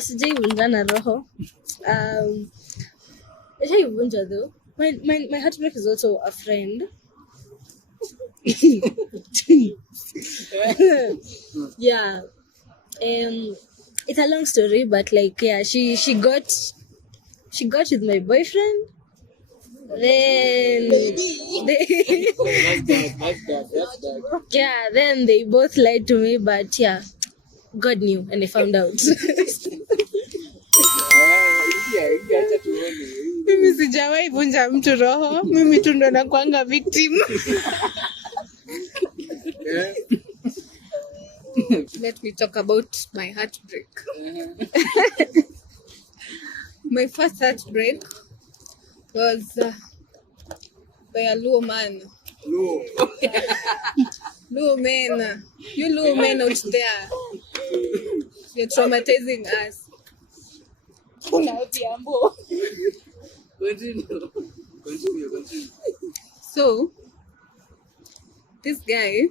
sijaivunjana roho. Sijaivunja though. My heartbreak is also a friend. Yeah. It's a long story, but like yeah, she got with my boyfriend. Then yeah, then they both lied to me, but yeah, God knew and I found out. Mimi sijawahi vunja mtu roho, mimi tu ndo nakuanga victim. Let me talk about my heartbreak. My first heartbreak was by a Luo man. Luo men. You Luo men out there. You're traumatizing us. Continue. So, this guy,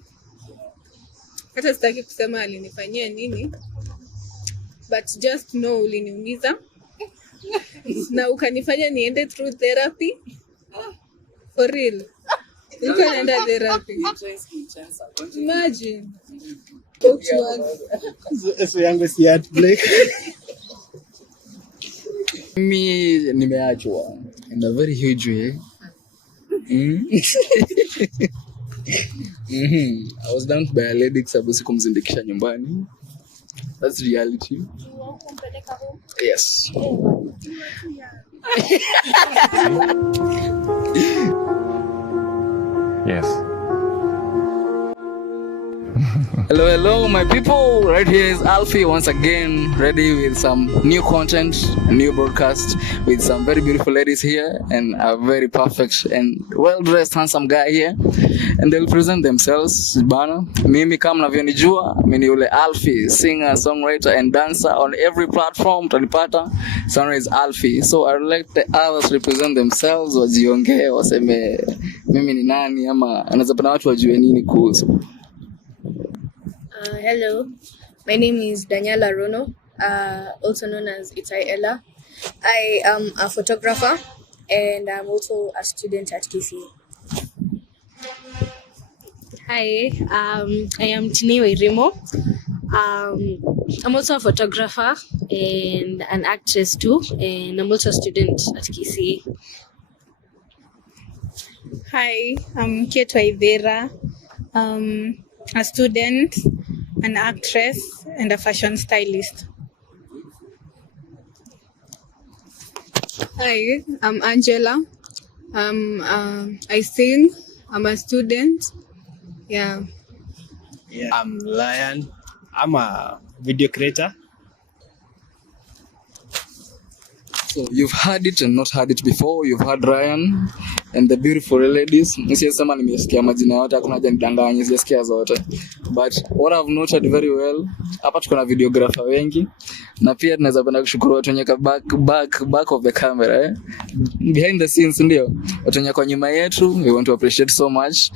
hata sitaki kusema alinifanyia nini, but just know uliniumiza na ukanifanya niende through therapy. For real. You can enter therapy. Imagine. So yangu si heartbreak. Me nimeachwa in a very huge way. I was dumped by a lady sababu sikumzindikisha nyumbani. That's reality. Yes. Yes. Hello, my people. Right here is Alfie once again, ready with some new content, a new broadcast with some very beautiful ladies here and a very perfect and well-dressed, handsome guy here. And they'll present themselves. Bana, mimi kama mnavyonijua, mimi ni yule Alfie, singer, songwriter and dancer on every platform. Tanipata, Sunrise is Alfie. So I'd like the others to present themselves, wajiongee, waseme mimi ni nani ama anaweza pana watu wajue nini kuhusu. Hello, my name is Daniela Rono, also known as Itai Ella. I am a photographer and I'm also a student at KC. Hi, I am Tinewe Rimo. I'm also a photographer and an actress too, and I'm also a student at KC. Hi, I'm Keto Ivera. A student, an actress, and a fashion stylist. Hi, I'm Angela. I sing. I'm a student. Yeah. I'm Lion. I'm a video creator. So you've heard it and not heard it before. You've heard Ryan and the beautiful ladies. Nisiyesema nimesikia majina yote, hakuna haja nidanganye, sijasikia zote. But what I've noted very well, hapa tuko na videographer wengi na pia tunaweza penda kushukuru watu wenye back of the camera, eh? Behind the scenes ndio. Watu wenye kwa nyuma yetu, we want to appreciate so much.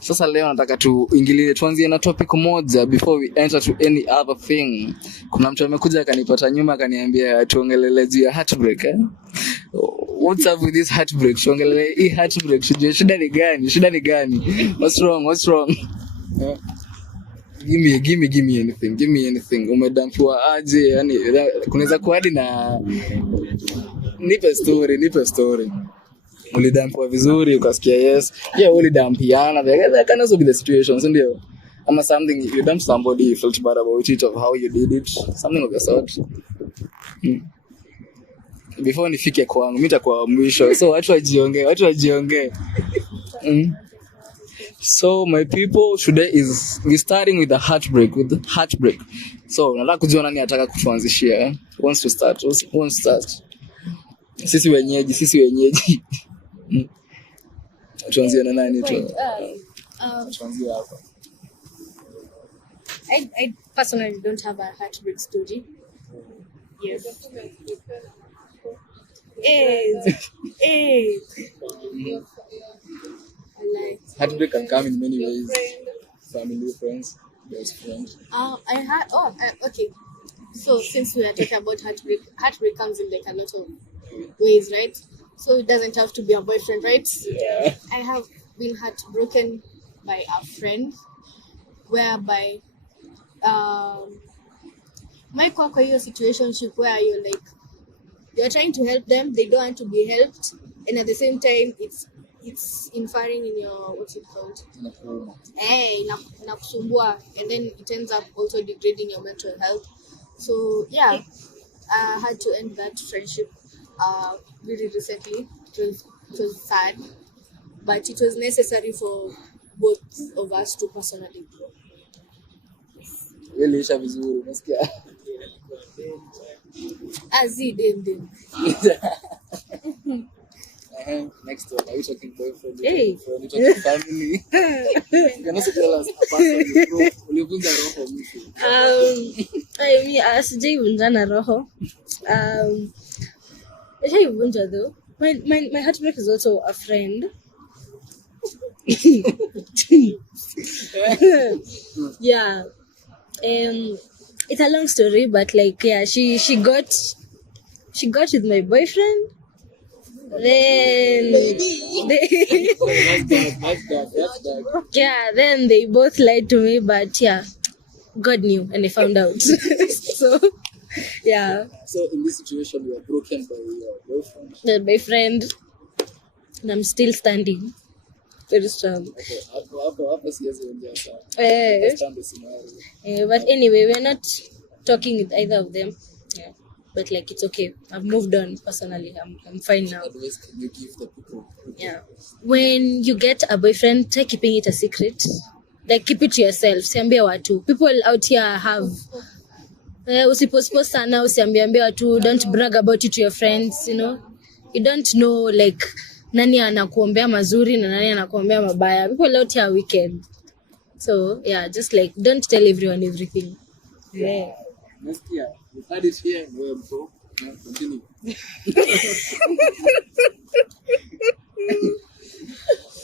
Sasa leo nataka tuingilie tuanzie na topic moja before we enter to any other thing. Kuna mtu amekuja akanipata nyuma akaniambia tuongelele juu ya heartbreak, eh? What's up with this heartbreak? Tuongelele hii heartbreak, shida ni gani? What's wrong? Give me anything. Umedampiwa aje? Yani kunaweza kuwa hadi na nipe story. Ulidampiwa vizuri ukasikia yes. Yeah, ulidampiana. That can also be the situation, ndio. Ama something you dump somebody, you felt bad about it, of how you did it, something of the sort. Before nifike kwangu, mimi nitakuwa mwisho. So watu wajiongee. So my people, today we starting with the heartbreak. So nataka kujua nani ataka kutuanzishia, eh? Wants to start. Sisi wenyeji. Tuanzie na nani tu? Tuanzie hapa. I personally don't have a heartbreak story. Yes. Heartbreak can come in many ways. Family, friends, best friends. Okay. So since we are talking about heartbreak comes in like a lot of ways, right? So it doesn't have to be a boyfriend, right? Yeah. I have been heartbroken by a friend, whereby my kwa hiyo situationship where you're trying to help them, they don't want to be helped, and at the same time it's inferring in your, what's it called, inakusumbua, and then it ends up also degrading your mental health. So yeah, I had to end that friendship really recently. It was sad, but it was necessary for both of us to personally grow. Really isha vizuri, unasikia? Azidem. Next one, are you talking boyfriend? Hey. Are you talking family? You can also tell us a person bro. Ulivunja roho mtu. Sijaivunjana roho. Sijaivunja though. My heartbreak is also a friend. Yeah. It's a long story, but like yeah, she got with my boyfriend. Then That's bad. yeah, then they both lied to me, but yeah, God knew and I found out. So yeah, So in this situation, you are broken by your boyfriend. the boyfriend, and I'm still standing very strong. Okay, hapo siwezi ongea sana. Eh, Understand the scenario. but anyway, we're not talking with either of them. Yeah, but like it's okay. I've moved on personally. I'm fine now. Advice can you give the people? Yeah. When you get a boyfriend, try keeping it a secret. Like keep it to yourself. Siambie watu. People out here have usipost sana, usiambie watu. Don't brag about it to your friends, you know. You don't know like nani anakuombea mazuri na nani anakuombea mabaya. People out here are wicked. So, yeah, just like don't tell everyone everything. Yeah. Next year, we had it here and we're broke. Continue.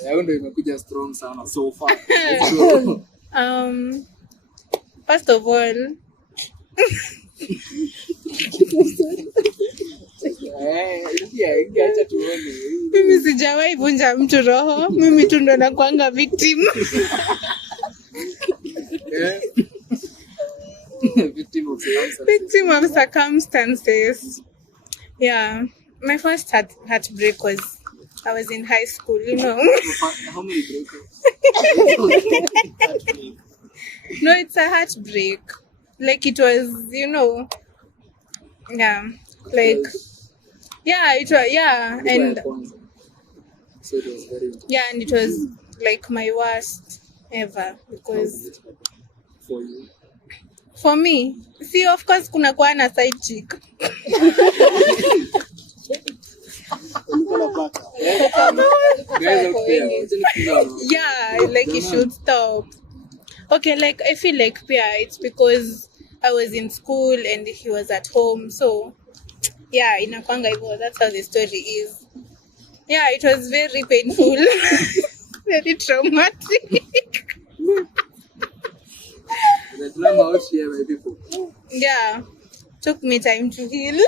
Yao ndio imekuja strong sana so far. Let's go. First of all, Acha tuone. mimi sijawahi vunja mtu roho. Mimi tu ndo nakuanga victim. Victim of circumstances. Yeah. My first heartbreak was, I was in high school, you know. How many breakups? No, it's a heartbreak. Like it was, you know. Yeah. Like, yeah, it was, yeah. And So it was very yeah, and it was like my worst ever because for you. for me, see, of course, kuna kuwa na side chick. Yeah, like it should stop. Okay, like I feel like it's because I was in school and he was at home, so yeah, inakwanga hivyo. That's how the story is. Yeah, it was very painful, very traumatic. The drama out here, my people. Yeah, took me time to heal.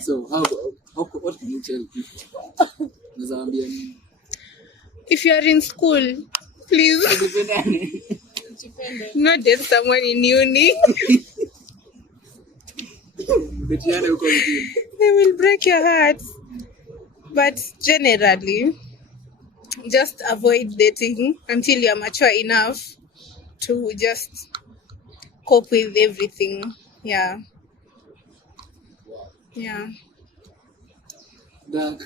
So what can you tell people? Nazambia nini? If you are in school, please not date someone in uni. Betiana uko mjini. They will break your heart. But generally, just avoid dating until you are mature enough to just cope with everything. Yeah. Yeah. Doug.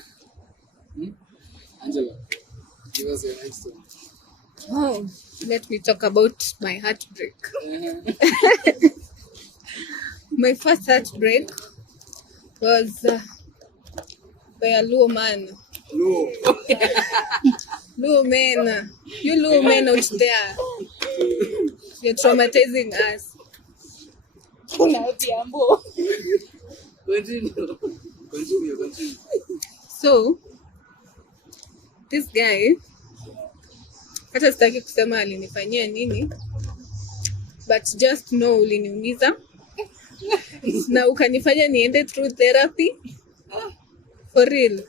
Angela, give us your next one. Oh, let me talk about my heartbreak. My first heartbreak was by a Luo man. No. Luo men. You Luo men out there. You're traumatizing us. Continue. So, this guy, hata sitaki kusema alinifanyia nini, but just know uliniumiza. Na ukanifanya niende through therapy. For real.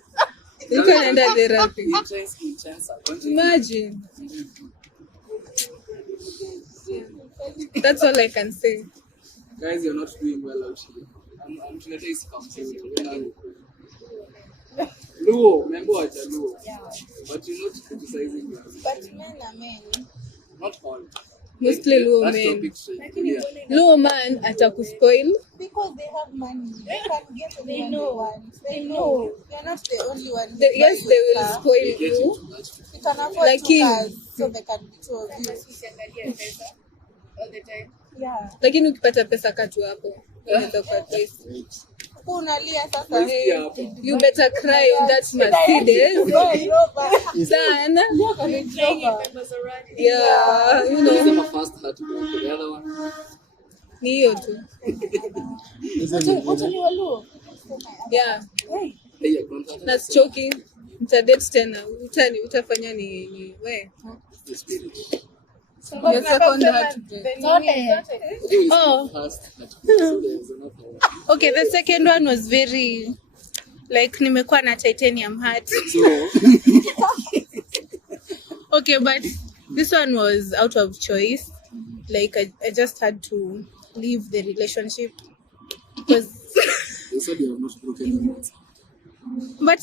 You can enter therapy. Imagine. That's all I can say. Guys, you're not doing well out here. I'm trying to say Luo, remember what Luo. Yeah. But you're not criticizing them. But men are men. Not all. Mostly Luo men. Luo man atakuspoil. Because they have money. They can get anyone they want. They know. They're not the only one. Yes, they will spoil you. You can afford Like two him. cars, so they can be two of you. All the time. Yeah. Lakini ukipata pesa katu hapo. Unaweza kwa place. Unalia sasa. You better cry on that Mercedes. Sana. Yeah, you know. First heartbreak. The other one. Ni hiyo tu. Yeah. Hey, you're going to That's choking. Utadate tena. Utafanya ni we. the spirit. Your second heartbreak. Oh. First heartbreak. So there's another one. Okay, the second one was very like nimekuwa na titanium heart. So, Okay, but this one was out of choice. Like I just had to leave the relationship because you said you have not broken your heart. but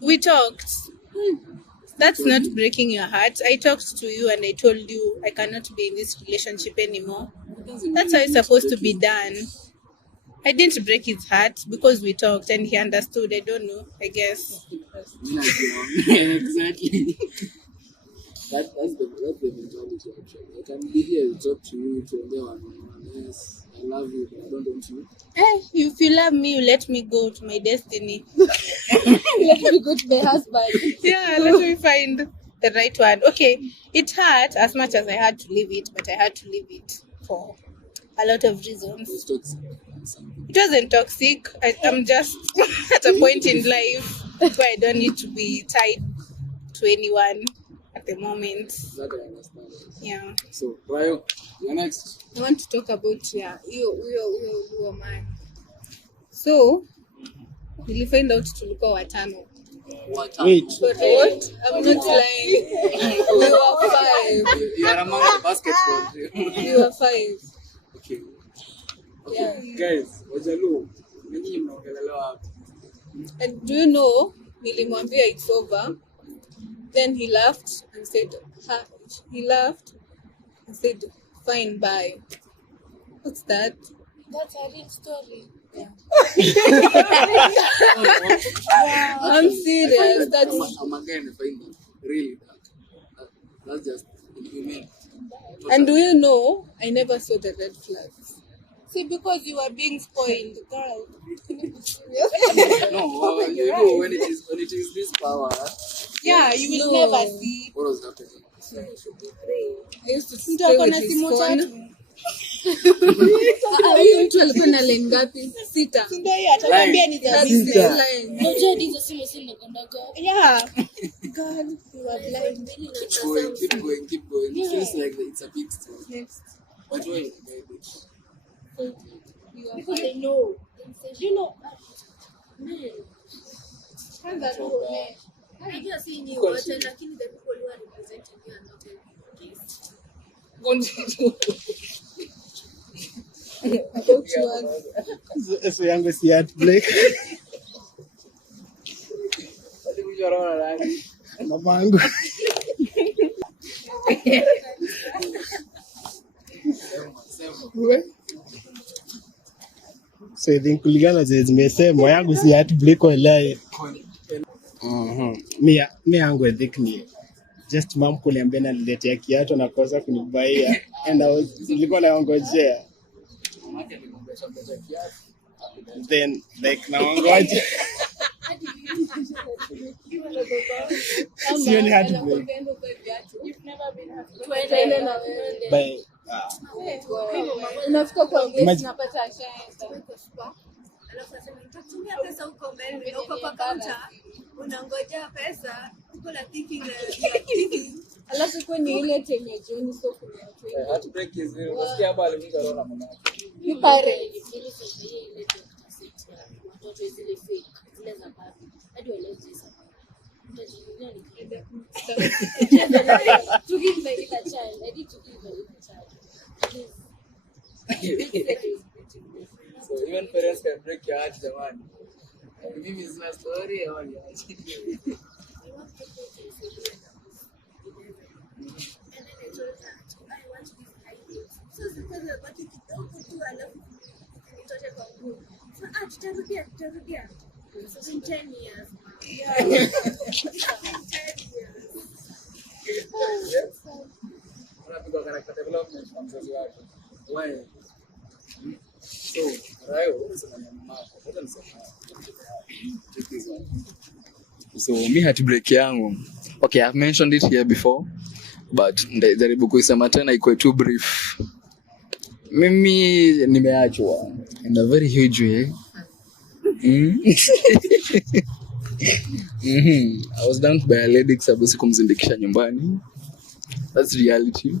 we talked. That's not breaking your heart. I talked to you and I told you I cannot be in this relationship anymore. That's how it's supposed to be done. I didn't break his heart because we talked and he understood. I don't know, I guess. Exactly. That's the mentality actually. I can be here to talk to you, to everyone. Yes, I love you, but I don't want you. If you love me, you let me go to my destiny. Let me go to my husband. Yeah, let me find the right one. Okay, it hurt as much as I had to leave it, but I had to leave it for a lot of reasons. It's toxic. It wasn't toxic. I'm just at a point in life where I don't need to be tied to anyone at the moment. That I understand. Yeah. So, Rayo, you're next. I want to talk about your man. So, nilifind out tulikuwa watano. Wait. But what? I'm not lying. We were five. You are among the basketball. We were five. Okay. Yeah. Guys, Wajaluo, nyinyi mnaongelelewa hapa. And do you know, nilimwambia it's over. Then he laughed and said, fine, bye. What's that? That's a real story. I'm serious. That's I'm again find that really dark. That's just inhumane. and do you know I never saw the red flags. See, because you were being spoiled, girl. No, you know when it is this power. Yeah, you will No. never see. What was happening? I used to Mtu stay ako with na his simu phone. tatu. Huyu mtu alikuwa na line ngapi? 6. Si ndio hiyo, atakwambia ni za That's business. his line. Unajua hizo simu zinakondaga. Yeah. Girl, you are blind. Keep going. It feels like it's a big story. Next. But wait, baby. Because they know. You know, man. Kwanza tu ume. Unajua si nyinyi wote lakini the people who are representing you are not every case. About yours. So yangu si heartbreak. Mamangu. So I think kulingana zenye zimesema yangu si heartbreak walai. Mi yangu I think ni just mom kuniambia naniletea kiatu na kosa kunibaia and nilikuwa naongojea. Then like naongoja. Sio ni heartbreak. But Unafika kwa gate Imagine- unapata ashaenda. Alafu nasema nitakutumia pesa huko mbele na uko kwa counter unangojea pesa people are thinking Alafu kwenye ile time ya jioni so kuna watu wengi. Heartbreak is real. Unasikia hapa alivunja roho na mama yake. You parents. watoto zile fake zile za babu hadi wale zisa utajivunia ni to give my little child I need to give my little child. So even parents can break your heart, jamani. Mimi is my story or ya chini. So because about it kidogo tu alafu nitoke kwa nguvu. So tutarudia. So in 10 years. Yeah. 10 years. Unapigwa character development kwa mzazi wake. Why? So, Rayo, unasema ni mama yako. Hata nisema. So, me heartbreak yangu. Okay, I've mentioned it here before, but ndajaribu kuisema tena ikuwe too brief. Mimi nimeachwa in a very huge way. I was dumped by a lady sababu sikumzindikisha nyumbani. That's reality.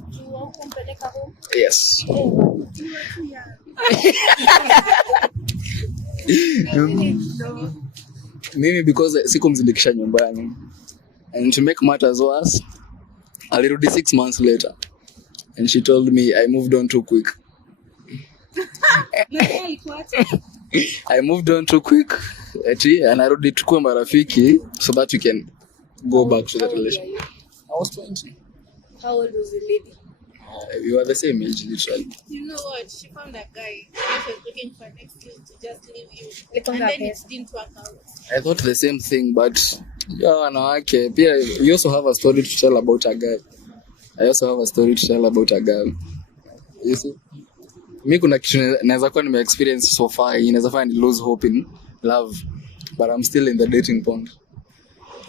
Yes. Maybe because sikumzindikisha nyumbani. And to make matters worse, alirudi 6 months later. And she told me I moved on too quick. I moved on too quick. And I already tukue marafiki so that we can go back to the relationship. I was 20. How old was the lady? We were the same age, literally. You know what? She found a guy. She was looking for an excuse to just leave you. Like And on then her it didn't work out. I thought the same thing, but yeah, wanawake. Pia, you also have a story to tell about a guy. I also have a story to tell about a girl. You see? Mi kuna kitu naweza kuwa nime experience so far, inaweza fanya ni lose hope in love, but I'm still in the dating pond.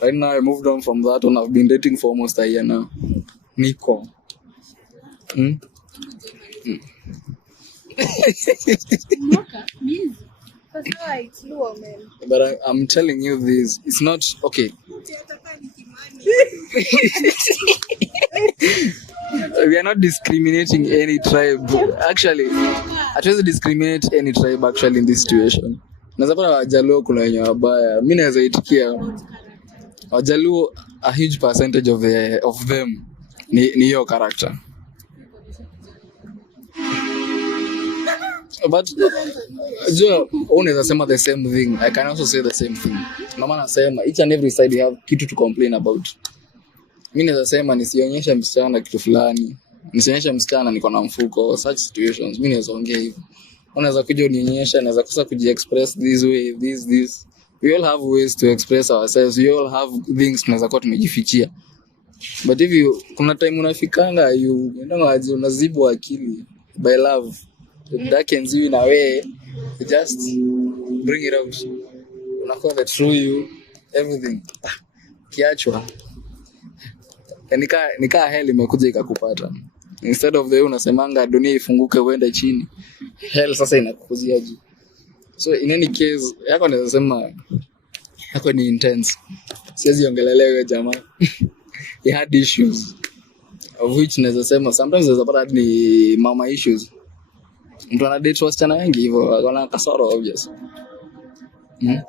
Right now I moved on from that and I've been dating for almost a year now. Niko. But I'm telling you this, it's not okay. We are not discriminating any tribe. Actually, hatuwezi discriminate any tribe actually in this situation. Naweza pata Wajaluo kuna wenye wabaya. Mimi naweza itikia Wajaluo, a huge percentage of them ni your character. But unaweza sema the same thing. I can also say the same thing. Na maana nasema each and every side you have kitu to complain about. Mimi naweza sema nisionyeshe msichana kitu fulani. Nisionyeshe msichana niko na mfuko, such situations. Mimi naweza ongea hivyo. Unaweza kuja unionyesha, naweza kosa kujiexpress this way, this. We all have ways to express ourselves. We all have things tunaweza kuwa tumejifichia. But if you kuna time unafikanga unazibu akili by love. It darkens you in a way. You just bring it out. Unakuwa the true you, everything. Kiachwa. Nika hell imekuja ikakupata. Instead of the unasemanga dunia ifunguke uende chini. Hell sasa inakukuzia juu. So in any case, yako naweza sema yako ni intense. Siwezi ongelelea wewe jamaa. He had issues of which naweza sema sometimes naweza pata ni mama issues. Mtu ana date wasichana wengi hivyo wana kasoro obvious. I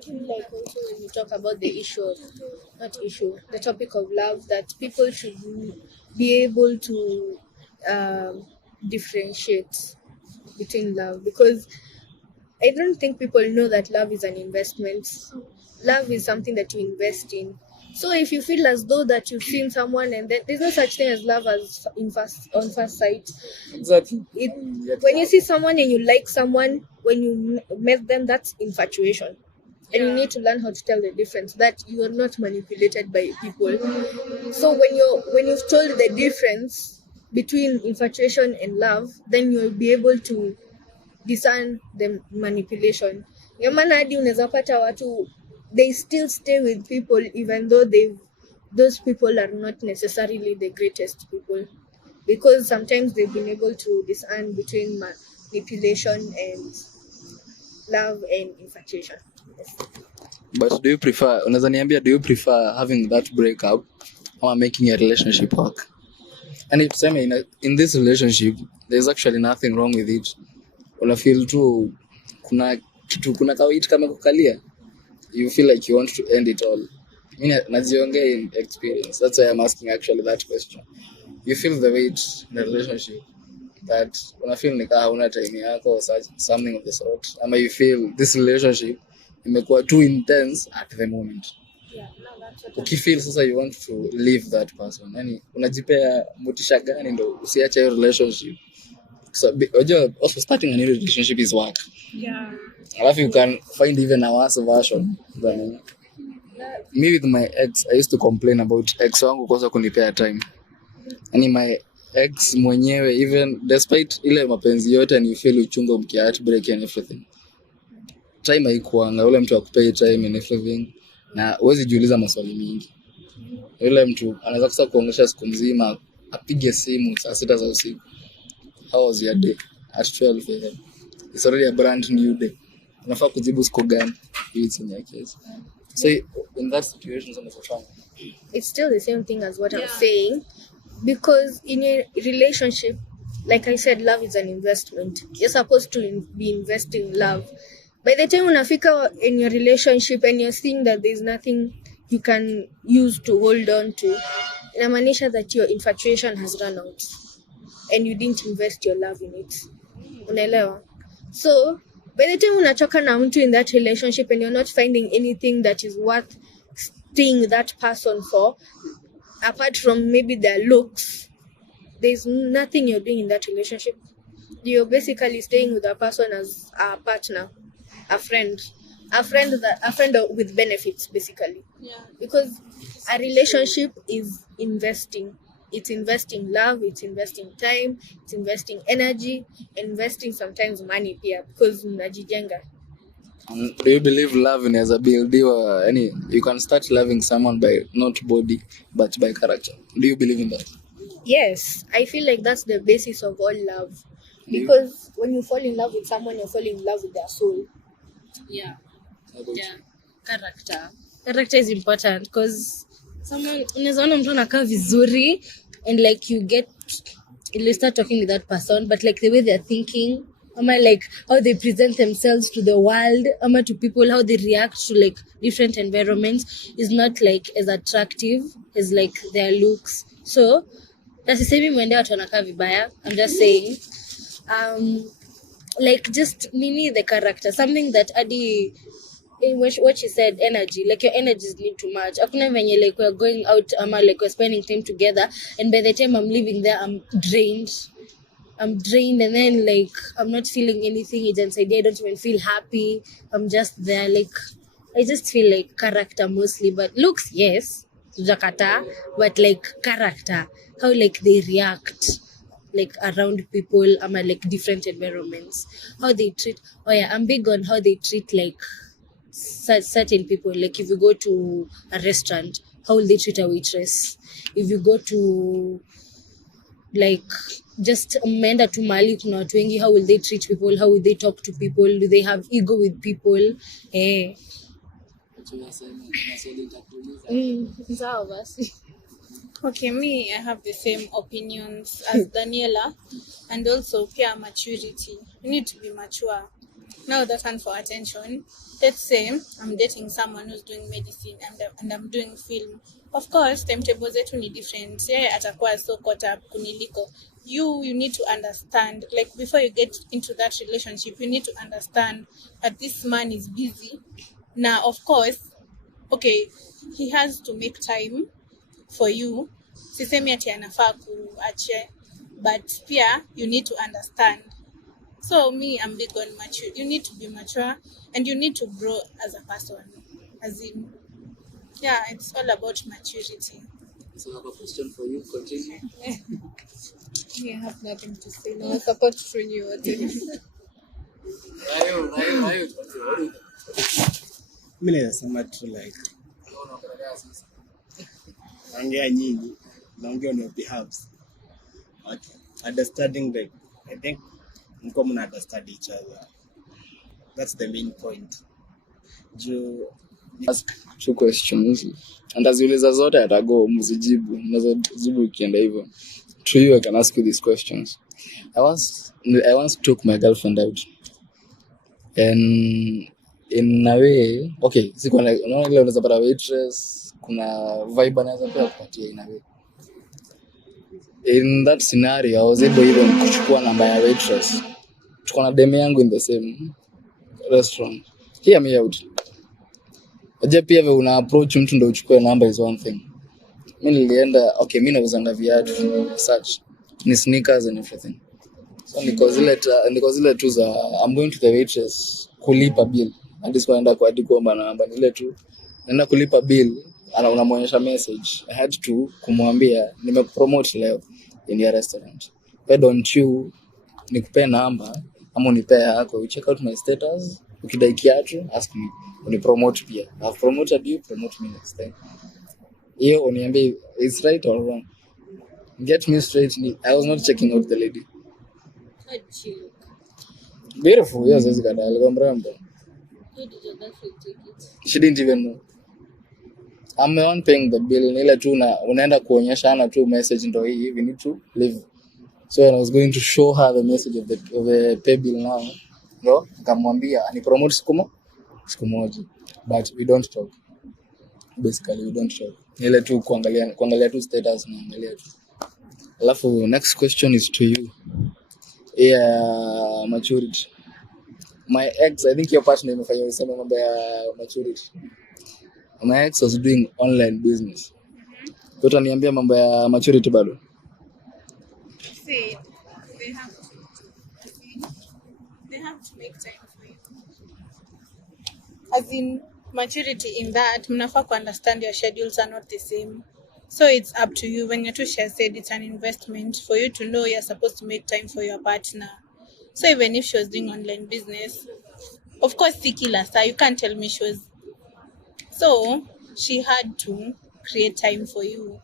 feel like also when you talk about the the topic of love, that people should be able to differentiate between love, because I don't think people know that love is an investment. Love is something that you invest in. So if you feel as though that you've seen someone and then there's no such thing as love as on first sight. Exactly. When you see someone and you like someone, when you met them, that's infatuation. And you need to learn how to tell the difference, that you are not manipulated by people. So when you've told the difference between infatuation and love, then you'll be able to discern the manipulation. Yamana hadi unaweza pata watu, they still stay with people even though those people are not necessarily the greatest people, because sometimes they've been able to discern between manipulation and love and infatuation. Yes. But do you prefer having that breakup ama making a relationship work. And it's in this relationship there's actually nothing wrong with it. Una feel tu kuna kawit kama kukalia, you feel like you want to end it all. Mimi najiongea in experience, that's why I'm asking actually that question. You feel the weight in a relationship that una feel nika hauna time yako or something of the sort, ama you feel this relationship imekuwa too intense at the moment. Ukifeel sasa you want to leave that person, yani unajipea motisha gani ndo usiache hiyo relationship? So also starting a new relationship is work. Yeah. Alafu you can find even a worse version than me. With my ex, I used to complain about ex wangu kosa kunipea time. Yani my ex mwenyewe, even despite ile mapenzi yote and you feel uchungu mkia heartbreak and everything, time haikuanga, ule mtu akupei time and everything, na huwezi jiuliza maswali mingi. Yule mtu anaweza kusa kuongesha siku mzima, apige simu saa 6 za usiku. How was your day? At 12 a.m. It's already a brand new day. Unafaa kujibu siku gani? It's in your case. So in that situation, It's still the same thing as what I'm saying, because in a relationship, like I said, love is an investment. You're supposed to be investing in love. By the time unafika in your relationship and you're seeing that there's nothing you can use to hold on to, inamaanisha that your infatuation has run out and you didn't invest your love in it. Unaelewa? So by the time unachoka na mtu in that relationship and you're not finding anything that is worth staying with that person for, apart from maybe their looks, there's nothing you're doing in that relationship. You're basically staying with a person as a partner, a friend with benefits, basically. Yeah. Because a relationship is investing. It's investing love, it's investing time, it's investing energy, investing sometimes money here, because mnajijenga. Do you believe love is a build? You can start loving someone by not body but by character. Do you believe in that? Yes, I feel like that's the basis of all love. Because when you fall in love with someone, you're falling in love with their soul. Yeah. Character is important, because someone unaona mtu anakaa vizuri and like you start talking with that person, but like the way they're thinking, ama like how they present themselves to the world, ama to people, how they react to like different environments is not like as attractive as like their looks. So nasisemi mwende watu wanakaa vibaya, I'm just saying like just nini the character, something that adi what she said, energy, like your energies need to match. Hakuna venye like we're going out ama like we're spending time together and by the time I'm leaving there I'm drained and then like I'm not feeling anything inside. I don't even feel happy. I'm just there, like I just feel like character mostly, but looks yes, jakata, but like character, how like they react like around people ama like different environments, how they treat. Oh yeah, I'm big on how they treat like certain people. Like if you go to a restaurant, how will they treat a waitress? If you go to like just mmeenda tu mahali kuna watu wengi, how will they treat people? How will they talk to people? Do they have ego with people? Sawa basi. Okay, me, I have the same opinions as Daniela, and also pure maturity. You need to be mature. Now that one for attention. Let's say I'm dating someone who's doing medicine and I'm doing film. Of course, timetables zetu ni different. Yeah, atakuwa so caught up kuniliko. You need to understand, like before you get into that relationship, you need to understand that this man is busy. Now, of course, okay, he has to make time for you. Sisemi ati anafaa kuache, but pia you need to understand. So me, I'm big on mature. You need to be mature and you need to grow as a person. As in, yeah, it's all about maturity. So I have a question for you. Continue. I have nothing to say. No, I support from you. Rayo. Mimi nasema tu like naongea nyinyi, naongea on your behalf. Okay. Understanding, like I think mko mna understand each other. That's the main point. Ask 2 questions. And aziuliza zote atago mzijibu. Mnazo jibu ikienda hivyo. To you, I can ask you these questions. I once took my girlfriend out. And in a way, okay, sikuwa na unaona ile unaweza pata waitress, kuna vibe anaweza pia kupatia in a way. In that scenario, I was able even kuchukua namba ya waitress. Tuko na deme yangu in the same restaurant. Hear me out. Aje pia wewe una approach mtu ndio uchukue namba is one thing. Mimi nilienda, okay, mimi nauzanga viatu such ni sneakers and everything. So niko zile tu za I'm going to the waitress kulipa bill. Hadi sikuenda kwa hadi kuomba namba, nile tu naenda kulipa bill, unamwonyesha message. I had to kumwambia nimekupromote leo in your restaurant. Why don't you nikupe namba ama unipe yako, you check out my status, ukidai kiatu ask me, unipromote pia. I've promoted you, promote me next time. Hiyo uniambie is right or wrong. Get me straight, I was not checking out the lady. Beautiful, yes, is good. Alikuwa mrembo. She didn't even know. I'm the one paying the bill. Nile tu unaenda kuonyeshana tu message ndio hii, we need to leave. So when I was going to show her the message of the pay bill now, no, nikamwambia ani promote siku moja, but we don't talk. Basically we don't talk. Nile tu kuangalia tu status na angalia tu. Alafu next question is to you. Yeah, maturity. My ex, I think your partner imefanya usema mambo ya maturity. My ex was doing online business. Utaniambia mambo ya maturity bado? See, they have to make time for you. As in maturity in that, mnafaa ku understand your schedules are not the same. So it's up to you. When Yatusha said it's an investment for you to know you're supposed to make time for your partner. So even if she was doing online business, of course, Siki Lasa, you can't tell me she was. So she had to create time for you.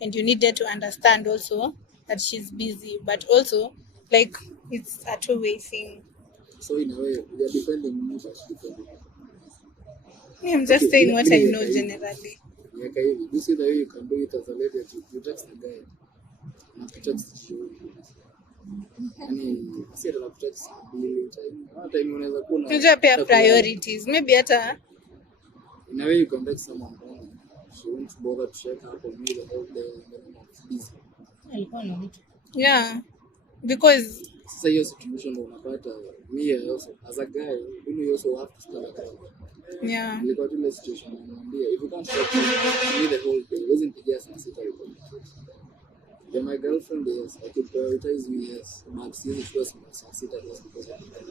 And you needed to understand also that she's busy. But also, like, it's a two-way thing. So in a way, you're depending on me, but I'm just saying what I know generally. You see the way you can do it as a lady, you text the guy. Text you. Si ata text bill time unaweza kuna. Unajua pia priorities. Maybe hata in a way you can text someone. She won't bother to check up on you the whole day busy. Yeah. Because sasa hiyo situation unapata me also as a guy, you also have to start a guy. Yeah. Nilikuwa ile situation namwambia if you can't talk to me the whole day, wasn't pigia sana sita yuko. Yeah, my girlfriend, yes, I could prioritize you, yes, but siwezi chukua saa sita just because of that.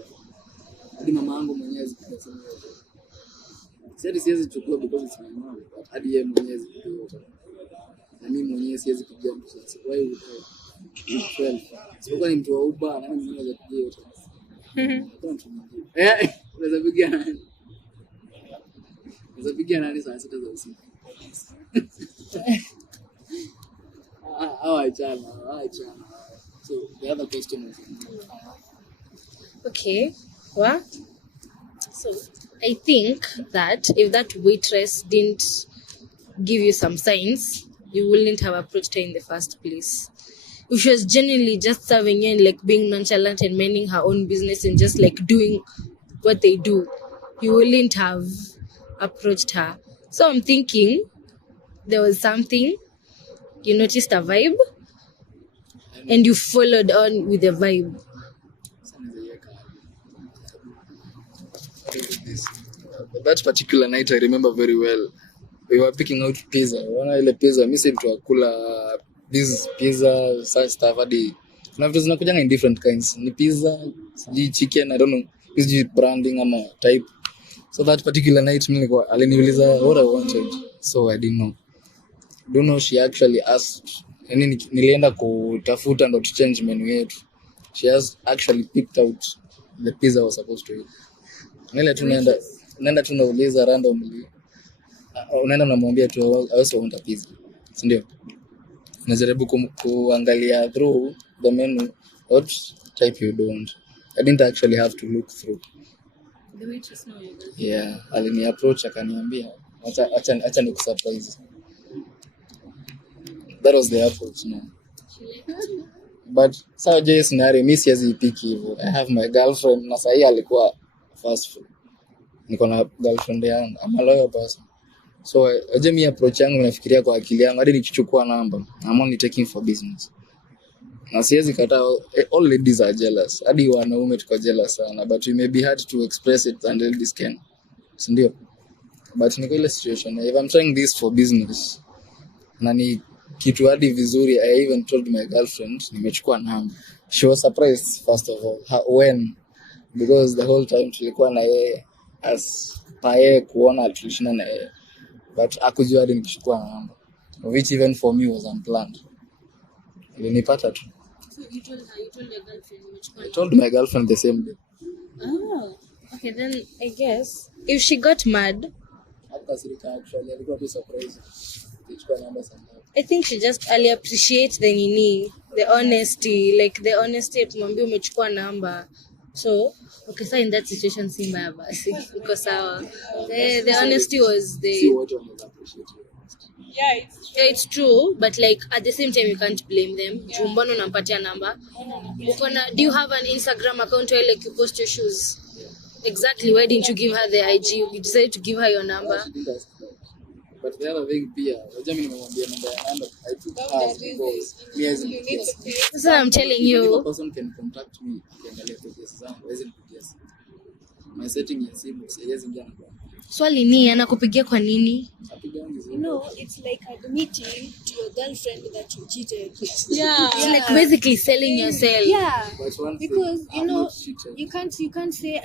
Hadi mama yangu mwenyewe zipiga sana yote. Siwezi chukua because it's my mom, but hadi yeye mwenyewe zipiga yote. Na mimi mwenyewe siwezi pigia mtu sasa. Why would I? 12. Sikuwa ni mtu wa Uber, na mimi mwenyewe zipiga yote. Unaweza pigia nani? Unaweza pigia nani saa sita za usiku? So the other question is okay. Well, so I think that if that waitress didn't give you some signs, you wouldn't have approached her in the first place. If she was genuinely just serving you and like being nonchalant and minding her own business and just like doing what they do, you wouldn't have approached her. So I'm thinking there was something, you noticed a vibe and you followed on with the vibe. That particular night I remember very well. We were picking out pizza. Wana ile pizza, mimi si mtu akula this pizza such stuff hadi. Kuna vitu zinakujanga in different kinds. Ni pizza, sijui chicken, I don't know. Sijui branding ama type. So that particular night mimi nilikuwa aliniuliza what I wanted. So I didn't know. Don't know she actually asked. Nilienda kutafuta ndo to change menu yetu. She has actually picked out the pizza I was supposed to eat. Nile tunaenda tunauliza randomly. Unaenda unamwambia tu I also want a pizza. Si ndio? Najaribu kuangalia through the menu what type you don't. I didn't actually have to look through. The waitress know your girlfriend. Yeah, alini approach akaniambia acha nikusurprise. That was the approach, no. She liked you. But sawa je scenario mimi siwezi ipiki hivyo. I have my girlfriend na sahi alikuwa fast food. Niko na girlfriend yangu. I'm a loyal person. So aje mimi approach yangu nafikiria kwa akili yangu hadi nikichukua namba. I'm only taking for business. Na siwezi kataa, all ladies are jealous. Hadi wanaume tuko jealous sana, but we may be hard to express it and ladies can. Sindio? But niko ile situation, if I'm trying this for business, na ni kitu hadi vizuri, I even told my girlfriend, nimechukua namba. She was surprised first of all. When? Because the whole time tulikuwa na yeye as paye kuona tulishinda na yeye. But akujua hadi nikichukua namba. Which even for me was unplanned. Ilinipata tu. So you told your girlfriend which one? I told my girlfriend the same day. Oh, okay, then I guess if she got mad, Akasirika actually, alikuwa tu surprised. Nichukua namba sana. I think she just only appreciate the honesty, like the honesty kumwambia umechukua namba. So, okay, so in that situation si mbaya basi. Uko sawa. The honesty was See what you appreciate. Yeah, it's Yeah, it's true, but like at the same time you can't blame them. Juu mbona unampatia namba? Do you have an Instagram account where like you post your shoes? Exactly. Why didn't you give her the IG? You decided to give her your number. But the other thing pia, unajua mimi nimemwambia namba ya namba, I took hers because me as a person. That's what I'm telling If a you. person can contact me, akiangalia pesa zangu, hawezi nipigia simu. My setting ya simu, siwezi ingia na kwa. Swali ni anakupigia kwa nini? Apigangi simu. No, it's like admitting to your girlfriend that you cheated. yeah. It's like basically selling yourself. Yeah. But one thing, Because you I'm know not cheated. you can't say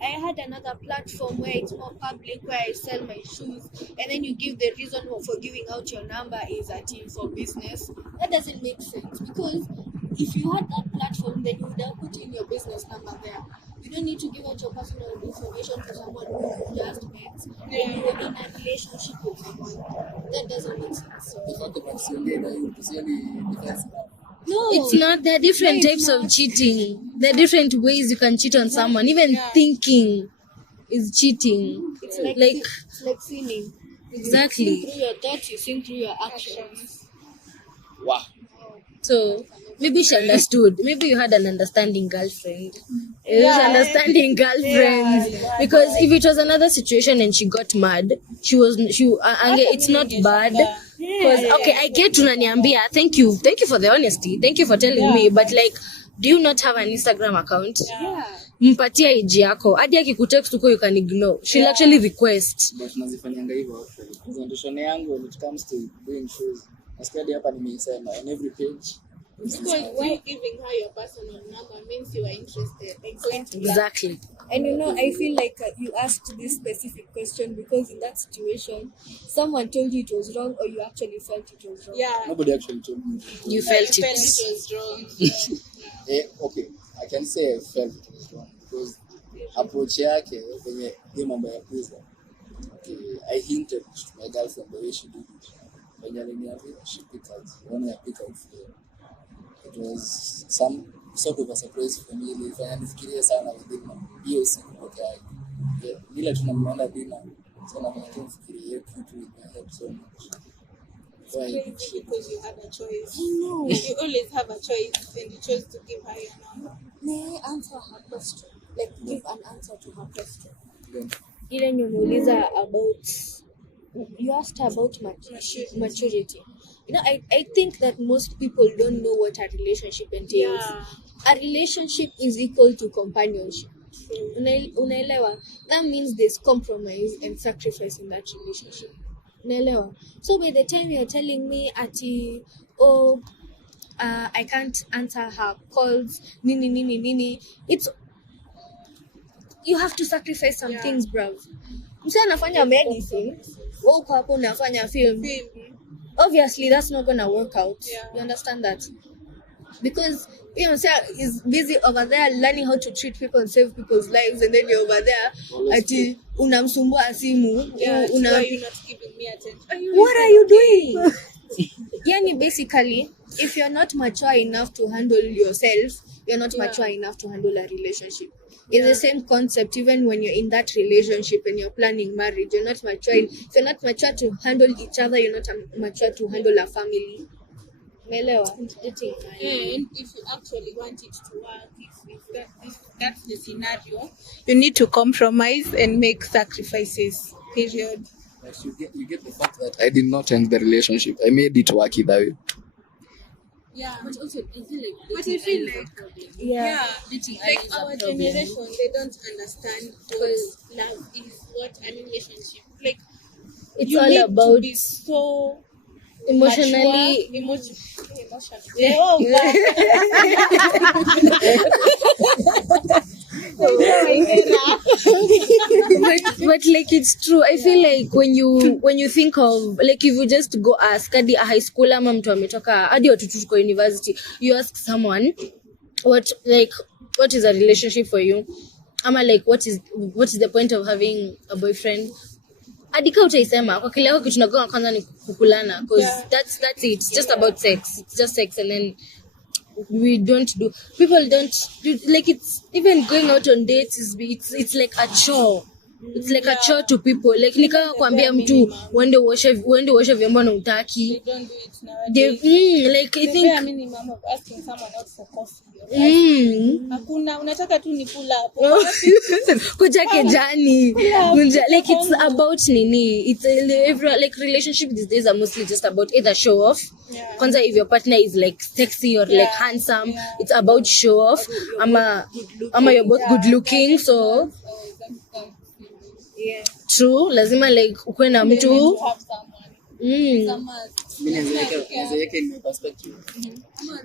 I had another platform where it's more public where I sell my shoes and then you give the reason for giving out your number is for business. That doesn't make sense because if you had that platform then you would have put in your business number there. You don't need to give out your personal information to someone who you just met when you were in a relationship with someone. That doesn't make sense. So, no. It's not. There are different No, it's types of not. cheating. There are different ways you can cheat on someone. Even thinking is cheating. It's like it's like sinning. You Exactly. sin through your thoughts, you sin through your actions. Wow. So maybe she understood. Maybe you had an understanding girlfriend. Understanding girlfriend. Because if it was another situation and she got mad, it's not bad. Because okay, I get tunaniambia. Thank you for the honesty. Thank you for telling me. But like, do you not have an Instagram account? Yeah. Mpatia IG yako. Hadi akikutext uko you can ignore. She'll actually request. But nazifanyanga hivyo actually. Presentation yangu when it comes to doing shows. Nasikia hapa nimeisema on every page. Because you giving her your personal number means you are interested. Exactly. And you know, I feel like you asked this specific question because in that situation, someone told you it was wrong or you actually felt it was wrong. Yeah. Nobody actually told me. You felt You it. was wrong. Okay, I can say I felt it was wrong because approach yake kwenye hiyo mambo ya pesa. Okay, I hinted to my girlfriend the way she did it. When aliniambia she picked out one I picked out for. It was some sort of a surprise for me. Ilifanya nifikirie sana within hiyo siku peke yake. Bila tunamwona dinner sana mimi nifikirie kitu in my head so much. Why? Because you had a choice. No. You always have a choice and you chose to give her your number. May I answer her question? Like give an answer to her question. Then, Ile nimeuliza about you asked her about maturity. You know, I think that most people don't know what a relationship entails. Yeah. A relationship is equal to companionship. Unaelewa? That means there's compromise and sacrifice in that relationship. Unaelewa? So by the time you're telling me I can't answer her calls, nini, it's you have to sacrifice some things, bruv. Msa anafanya medicine, wewe uko hapo unafanya film. Obviously that's not gonna work out. Yeah. You understand that? Because Msa is busy over there learning how to treat people and save people's lives, and then you're over there ati unamsumbua simu. Yeah, why are you not giving me attention? What are you doing? Yani basically, if you're not mature enough to handle yourself, you're not mature enough to handle a relationship. It's the same concept. Even when you're in that relationship and you're planning marriage, you're not mature. If you're not mature to handle each other, you're not mature to handle a family. Umeelewa? Dating. And if you actually want it to work, if that's the scenario, you need to compromise and make sacrifices. Period. Like you get the fact that I did not end the relationship. I made it work either way. Yeah. But also, I feel like But I feel like, dating like is a our problem. generation, they don't understand what love is, what a relationship. Like, It's you all need about to be so emotionally. Yeah, oh, but like it's true. I feel like when you think of like if you just go ask hadi a high school ama mtu ametoka hadi watu tuko university, you ask someone what is a relationship for you, ama like what is the point of having a boyfriend, adika utaisema kwa kile yako kitu tunagonga kwanza ni kukulana because that's it. It's just about sex. It's just sex, and then people don't do, like it's even going out on dates it's like a chore. It's like a chore to people. Like nika kuambia mtu uende uoshe vyombo na utaki. they don't do it nowadays. Like I The think bare minimum of asking someone out for coffee. Hakuna, unataka tu ni pull up. kuja kejani like it's about nini, it's like relationship these days are mostly just about either show off. Kwanza if your partner is like sexy or like handsome, it's about show off, ama you're both good looking, so true lazima like ukwe na mtu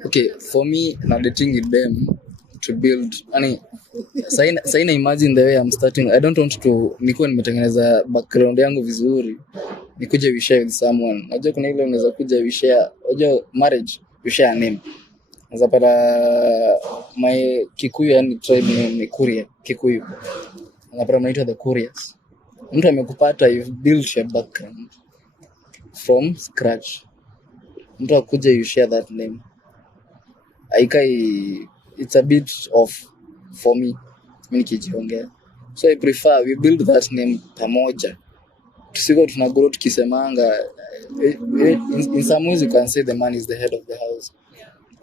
Okay, for me, na dating with them to build. Saina imagine the way I'm starting. I don't want to nikuwa nimetengeneza background yangu vizuri. Nikuje we share with someone. Unajua kuna ile unaweza kuja we share. Unajua marriage we share name. Unaweza pata my Kikuyu yani tribe name ni Kuria, Kikuyu. Unapata mnaitwa the Kurias. Mtu amekupata, you've built your background from scratch. Mtu akuja you share that name. It's a bit of for me nikijiongea, so I prefer we build that name pamoja, tusiko tunagrow tukisemanga in some ways you can say the man is the head of the house,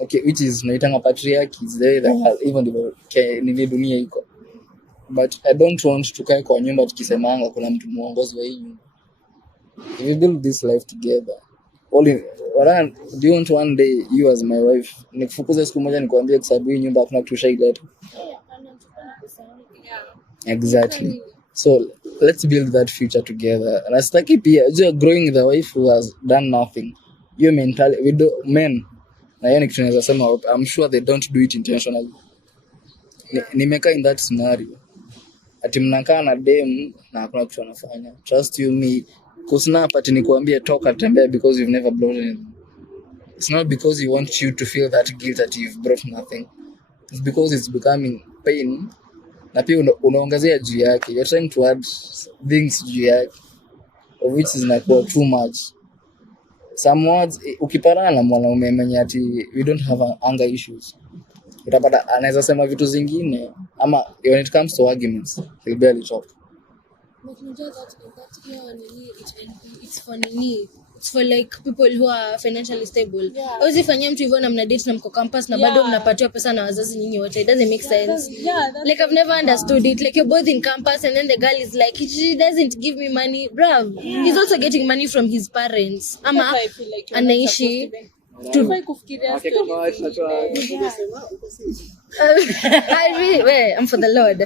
okay, which is naitanga patriarchy is the way that even the dunia iko, but I don't want tukae kwa nyumba tukisemanga kuna mtu muongozi wa hii nyumba. If we build this life together, do you want one day you as my wife nikufukuze siku moja nikwambie kwa sababu hii nyumba hakuna kitu shaileta? Exactly. So let's build that future together. And astaki pia growing the wife who has done nothing, your mentality we do men na yani kitu naweza sema I'm sure they don't do it intentionally. Nimeka in that scenario ati mnakaa na dem na hakuna kitu anafanya. Trust you me, kusnap ati nikuambie toka tembea because you've never brought anything. It's not because you want you to feel that guilt that you've brought nothing. It's because it's becoming pain. Na pia unaongezea juu yake. You're trying to add things juu yake, of which is not too much. Some words, ukipatana na mwanaume mwenye ati we don't have anger issues, utapata anaweza sema vitu zingine, ama when it comes to arguments he'll barely talk. But you know that it's for like people who are financially stable. Hauwezi fanyia mtu hivyo na mna date na mko campus na bado mnapatiwa pesa na wazazi nyinyi wote. It doesn't make sense. Like I've never understood it. Like you're both in campus and then the girl is like she doesn't give me money. Bruv, he's also getting money from his parents. Ama anaishi I'm for the Lord.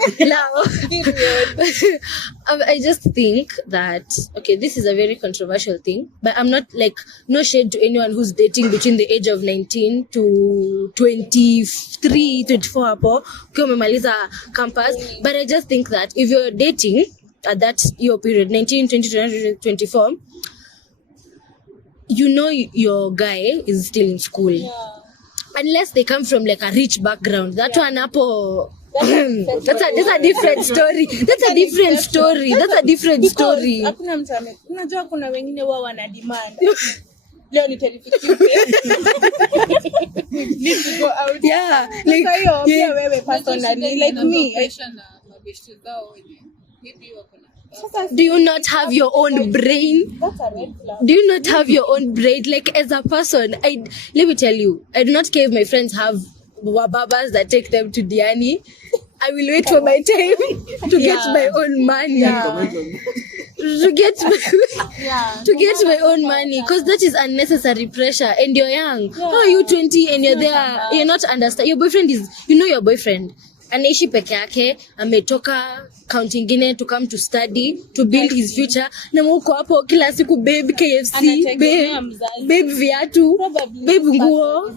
I just think that okay, this is a very controversial thing, but I'm not like no shade to anyone who's dating between the age of 19 to 23, 24 hapo ukiwa umemaliza campus, but I just think that if you're dating at that year period 19, 20, 24, you know your guy is still in school. Unless they come from like a rich background. That one hapo that's a different story. That's a different story. Hakuna mtu unajua kuna wengine wao wana demand. leo ni 10:15. Need to go out. Yeah, like, Sasa hiyo pia yeah. wewe personally like me. Do you not have your own brain? That's a red flag. Do you not have your own brain? Like, as a person, let me tell you, I do not care if my friends have wababas that take them to Diani. I will wait for my time to get my own money. To get my own money, because that is unnecessary pressure, and you're young. How are you 20 and you're there? You're not understand. Your boyfriend is, your boyfriend anaishi peke yake, ametoka county ingine to come to study, to build his future, na mko hapo kila siku babe KFC, babe viatu, babe nguo.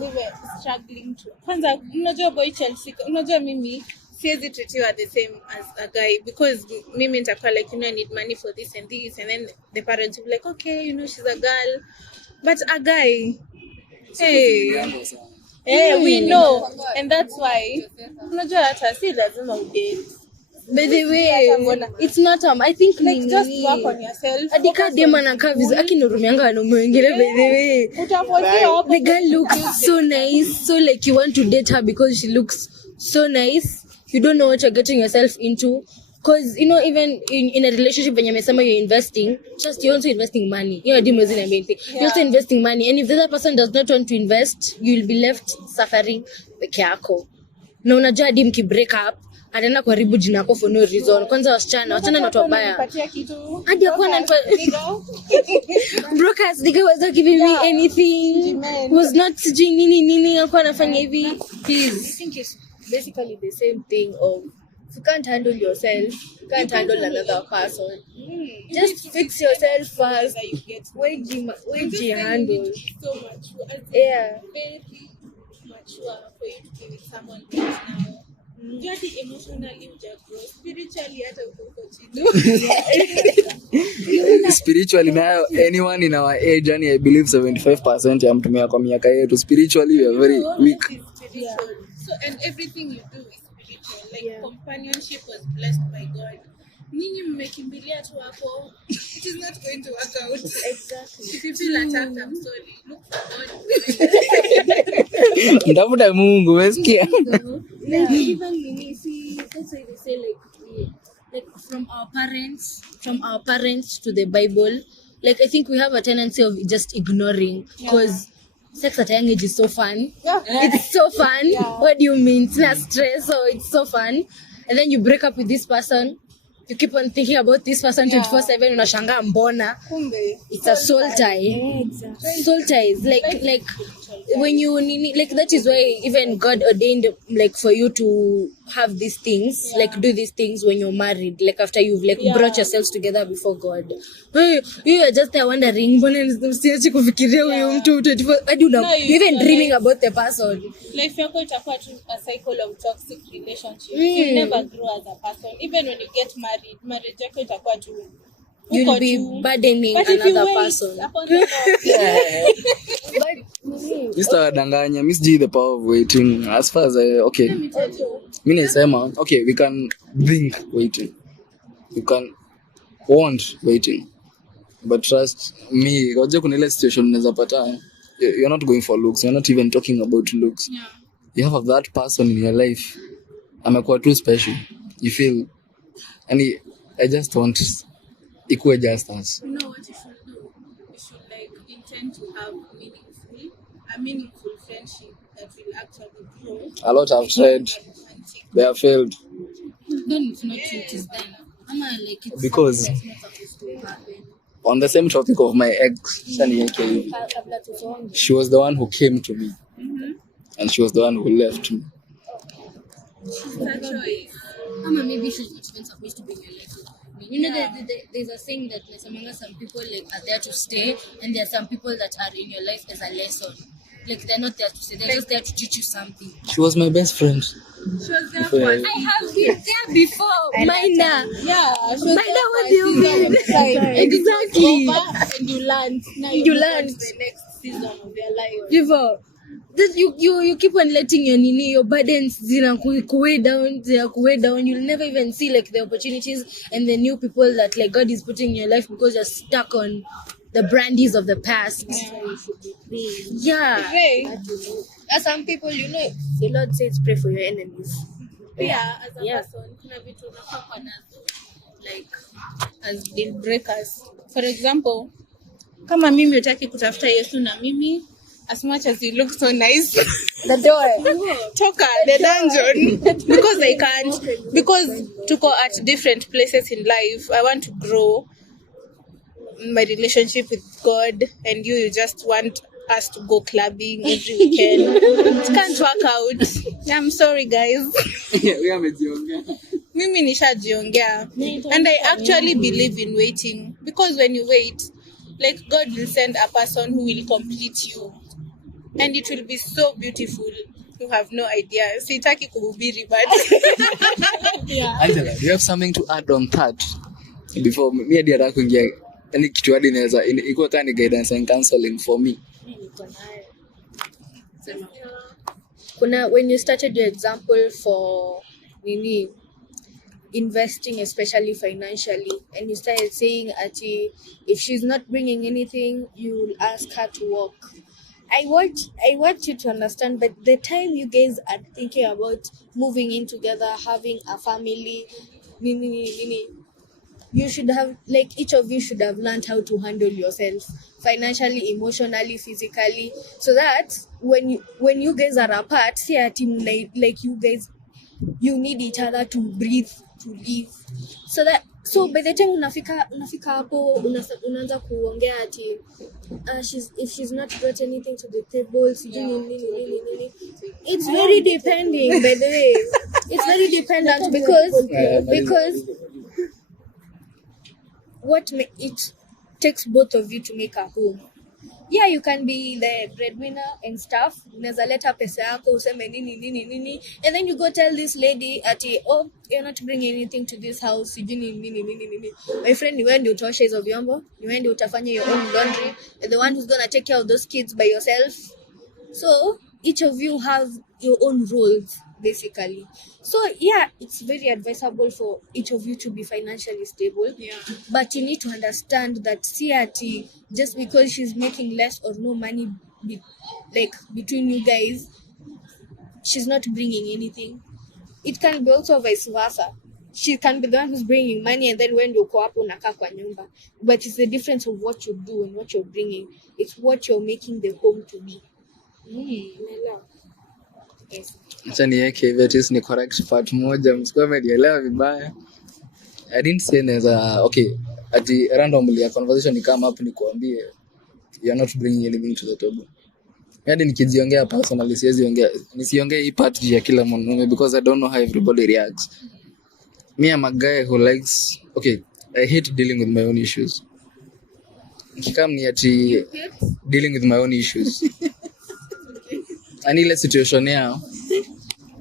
Struggling to. Kwanza unajua boy Chelsea, unajua mimi siwezi treatiwa the same as a guy, because mimi nitakuwa like, I need money for this and this, and then the parents will be like, okay, she's a girl, but a guy, hey, we know, and that's why unajua hata si lazima udate. By the way, it's not I think like just work on yourself. Adika dema na kavizu akinurumianga wanaume wengine. By the way, the girl looks so nice, so like you want to date her because she looks so nice. You don't know what you're getting yourself into, because even in a relationship when you're investing, you're also investing money. You're also investing money, and if the other person does not want to invest, you'll be left suffering peke yako. Na unajua hadi mki-break up anaenda kuharibu jina yako for no reason. Kwanza wasichana ni watu wabaya. Hadi hakuwa ananipa brokers, nigga was not giving me anything, was not doing nini hakuwa anafanya hivi. Please, I think it's basically the same thing of, if you can't handle yourself, you can't handle another person. Just fix yourself first. Wait, handle. So much. Yeah. Very mature for you to be with someone right now. Just emotionally ujagrow, spiritually hata uko chini. Spiritually nayo, anyone in our age, and I believe 75% ya mtumia kwa miaka yetu, spiritually we are very weak. So, and everything you do is spiritual. Like companionship was blessed by God. Nini mmekimbilia tu hapo, it is not going to work out. Exactly. If you feel attacked, I'm sorry. Look for God. Ndafuta Mungu, umesikia? Like even see, that's why they say like from our parents to the Bible. Like I think we have a tendency of just ignoring, because sex at a young age is so fun. It's so fun. What do you mean? It's not stress, so it's so fun. And then you break up with this person. You keep on thinking about this person 24/7. Unashangaa mbona. It's a soul tie. Exactly. Soul ties. Like when you like, that is why even God ordained like for you to have these things, like do these things when you're married, like after you've like brought yourselves together before God. You are just there wondering, mbona msiache kufikiria huyu mtu 24. I do know. Even dreaming about the person. Life yako itakuwa tu a cycle of toxic relationships. You never grow as a person. Even when you get married, marriage yako itakuwa tu, you'll be burdening another person. Mr. Danganya, Miss G, the power of waiting. As far as okay, mimi nasema, okay, we can think waiting, you can want waiting, but trust me, ngoja kuna ile situation unaweza pata, you're not going for looks, you're not even talking about looks. You have that person in your life, amekuwa too special, you feel, and I just want equal justice. You know what you should do? You should like intend to have a meaningful friendship that will actually grow. A lot have tried, they have failed. Then it's not true, it is them. Like it's Because not supposed to happen. on the same topic of my ex, she was the one who came to me, and she was the one who left me. It's a choice. Maybe she's not even supposed to be in your life. There's a saying that some people like are there to stay, and there are some people that are in your life as a lesson. Like they're not there to stay, they're just there to teach you something. She was my best friend. She was there for I have been there before. Minor. Minor, what do you mean? Exactly. And you learn. Now You learn. the next season of their life. Before. That you keep on letting your burdens kuweigh down. You'll never even see like the opportunities and the new people that like God is putting in your life, because you're stuck on the brandies of the past. Yeah. Hey, As some people, the Lord says pray for your enemies. yeah, as a Yeah. person, kuna vitu unafaa kuwa nazo, like as deal breakers. For example, kama mimi utaki kutafuta Yesu na mimi, as much as you look so nice, The door. toka the dungeon, because I can't, because tuko at different places in life. I want to grow in my relationship with God, and you just want us to go clubbing every weekend. It can't work out. I'm sorry, guys. Mimi nishajiongea, and I actually believe in waiting, because when you wait, like, God will send a person who will complete you, and it will be so beautiful. You have no idea. Sitaki kuhubiri, but Angela, do you have something to add on that before me hadi nataka kuingia yani kitu hadi inaweza ikuwa kama ni guidance and counseling for me? Kuna, when you started your example for investing, especially financially, and you started saying ati if she's not bringing anything, you'll ask her to work. I want you to understand, but the time you guys are thinking about moving in together, having a family, you should have, like, each of you should have learned how to handle yourself financially, emotionally, physically, so that when you guys are apart, see a team like you guys, you need each other to breathe, to live, so by the time unafika hapo unaanza kuongea ati if she's not brought anything to the table, nini. It's very depending, by the way. It's very dependent because it takes both of you to make a home. Yeah, you can be the breadwinner and stuff. Unaweza leta pesa yako useme nini, and then you go tell this lady ati, oh, you're not bringing anything to this house, nini. My friend, ni wewe ndio utosha hizo vyombo, ni wewe ndio utafanya your own laundry, and the one who's gonna take care of those kids by yourself. So each of you have your own roles, basically. So yeah, it's very advisable for each of you to be financially stable. Yeah. But you need to understand that CRT, just because she's making less or no money between you guys, she's not bringing anything. It can be also vice versa. She can be the one who's bringing money, and then when you go up unakaa kwa nyumba. But it's the difference of what you do and what you're bringing. It's what you're making the home to be. Yes. Acha niweke hivyo, at least ni correct part moja, msikuwa mmenielewa vibaya. I didn't say neza, okay, ati randomly a conversation ni kama hapo nikuambie you're not bringing anything to the table. Hadi nikijiongea personally nisiongee hii part ya kila mwanaume, because I don't know how everybody reacts. Me, I'm a guy who likes, okay, I hate dealing with my own issues. Nikikam ni ati dealing with my own issues. And in a situation now,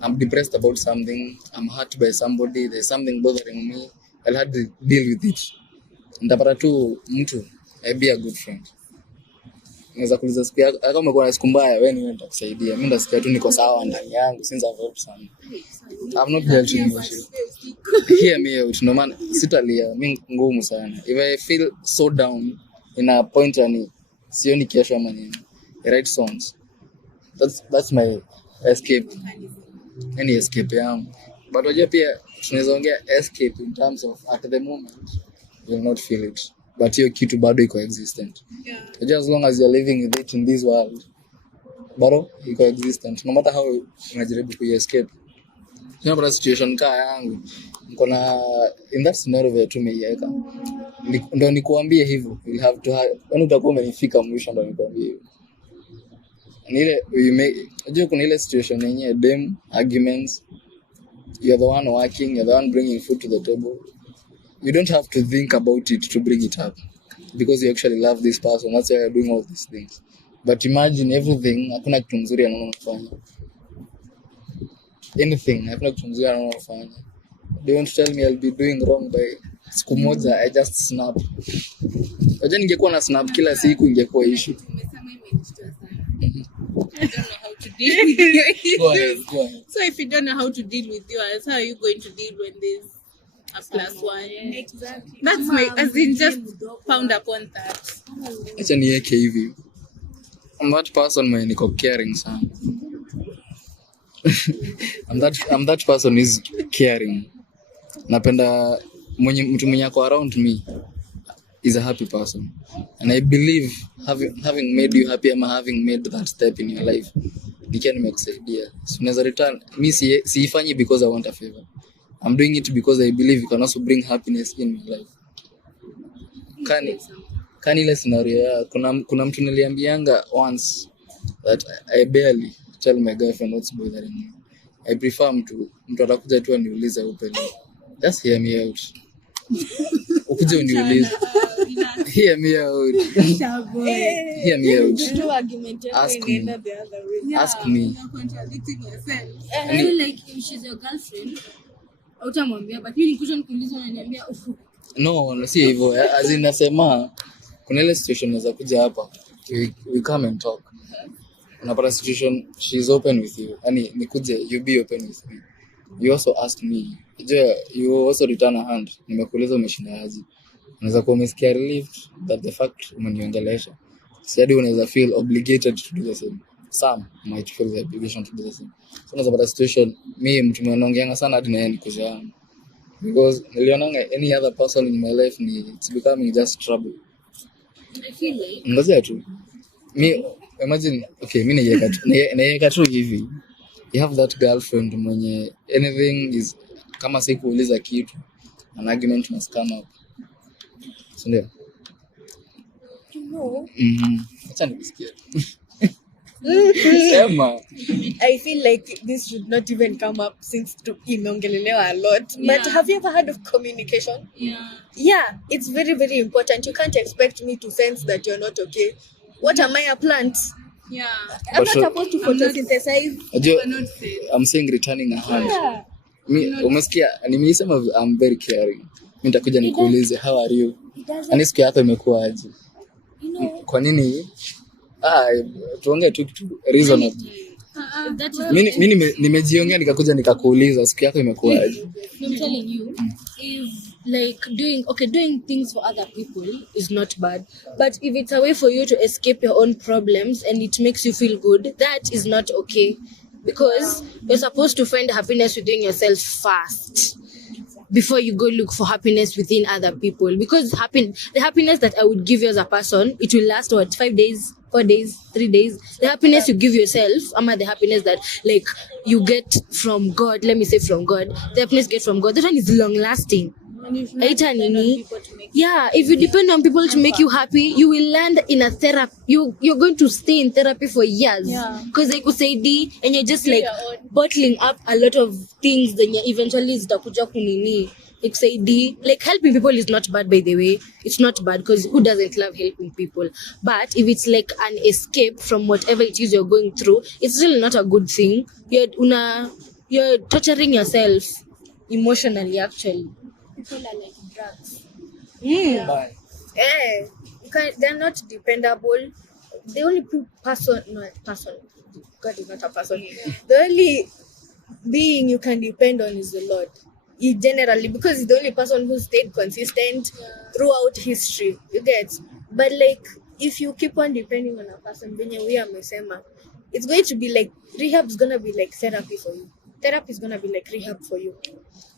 I'm depressed about something, I'm hurt by somebody, there's something bothering me, I'll have to deal with it. Ndapata tu mtu, I'll be a good friend. Naweza kuuliza siku yako, kama umekuwa na siku mbaya, wewe niwe nitakusaidia. Mimi ndasikia tu niko sawa ndani yangu, since I've helped some. I'm not dealt with emotion. Hear me out, no man, sitalia, mimi ngumu sana. If I feel so down in a point ani sioni kesho ama nini, I write songs. That's my escape. Any escape yangu. But wajua pia tunaweza ongea escape in terms of at the moment you'll not feel it, but hiyo kitu bado iko existent. yeah. Just as long as you're living with it in this world, bado iko existent, no matter how unajaribu ku escape. Tunapata situation kaa yangu, niko na in that scenario vile tumeiweka, ndio nikuambie hivyo, you'll have to when utakuwa umenifika mwisho ndio nikuambie hivyo. Unajua kuna ile situation yenye dem arguments, you're the one working, you're the one bringing food to the table. You don't have to think about it to bring it up, because you actually love this person, that's why you're doing all these things. But imagine everything, hakuna kitu mzuri anaona kufanya. Anything, hakuna kitu mzuri anaona kufanya. Do you want to tell me I'll be doing wrong by siku moja I just snap? Unajua ningekuwa na snap kila siku ingekuwa issue. I don't know how to deal with your issues. Go ahead. So if you don't know how to deal with yours, how are you going to deal when there's a plus one. Exactly. That's my, as in just found upon that. Acha niweke hivi. I'm that person mwenye niko caring sana. I'm that person is caring. Napenda mtu mwenye ako around me is a happy person. And I believe having made you happy ama having made that step in your life, nikia nimekusaidia. So unaweza return. Mi siifanyi because I want a favor. I'm doing it because I believe you can also bring happiness in my life. Kani ile scenario ya kuna mtu niliambianga once that I barely tell my girlfriend what's bothering me. I prefer mtu atakuja tu aniulize openly. Just hear me out. Ukuje uniulize. Hear me out. Hear me out. Do argument Ask and me. the other way. Ask me. You're contradicting yourself. I feel like if she's your girlfriend, utamwambia, but mimi nikuja nikuuliza unaniambia ufu. No, si hivyo. As in nasema kuna ile situation inaweza kuja hapa. We come and talk. Unapata situation she's open with you. Yaani nikuje you be open with me. You also ask me. You also return a hand. Nimekuuliza umeshinda aje. Unaweza kuwa umesikia relieved that the fact umeniongelesha. Siadi unaweza feel obligated to do the same. Some might feel the obligation to do the same. So unaweza pata situation mimi mtu mwenongeanga sana hadi na yeye nikuja. Because nilionanga any other person in my life it's becoming just trouble. I feel like Ngoja tu. Me imagine okay mimi naiweka tu hivi. You have that girlfriend mwenye anything is kama sikuuliza kitu an argument must come up. So ndio. Acha nikusikie. Sema. I feel like this should not even come up since imeongelelewa a lot. But have you ever heard of communication? Yeah, it's very, very important. You can't expect me to sense that you're not okay. What am I, a plant? Yeah. I'm But not supposed to photosynthesize. I'm saying returning a hand. Umesikia nimesema I'm very caring. Mimi nitakuja nikuulize how are you? Ani siku yako imekuwa aje? Kwa nini? Tuongee tu kitu reasonable. Mimi nimejiongea nikakuja nikakuuliza siku yako imekuwa aje? I'm telling you, if like doing things for other people is not bad, but if it's a way for you to escape your own problems and it makes you feel good, that is not okay, because you're supposed to find happiness within yourself first before you go look for happiness within other people. Because the happiness that I would give you as a person, it will last 5 days, 4 days, 3 days. The happiness you give yourself, the happiness that like you get from God, let me say from God, the happiness you get from God, that one is long lasting. Yeah, if you depend on people to make you happy, you will land in a therapy. You're going to stay in therapy for years. Because they could say and you're just like bottling up a lot of things, then you eventually zitakuja kunini. Like say like helping people is not bad, by the way. It's not bad, because who doesn't love helping people? But if it's like an escape from whatever it is you're going through, it's still not a good thing. You're torturing yourself emotionally, actually. People are like drugs. They're not dependable. The only person, God is not a person. The only being you can depend on is the Lord. Generally, because he's the only person who stayed consistent throughout history. You get? But like, if you keep on depending on a person, it's going to be like, rehab's gonna be like therapy for you. Therapy is gonna be like rehab for you,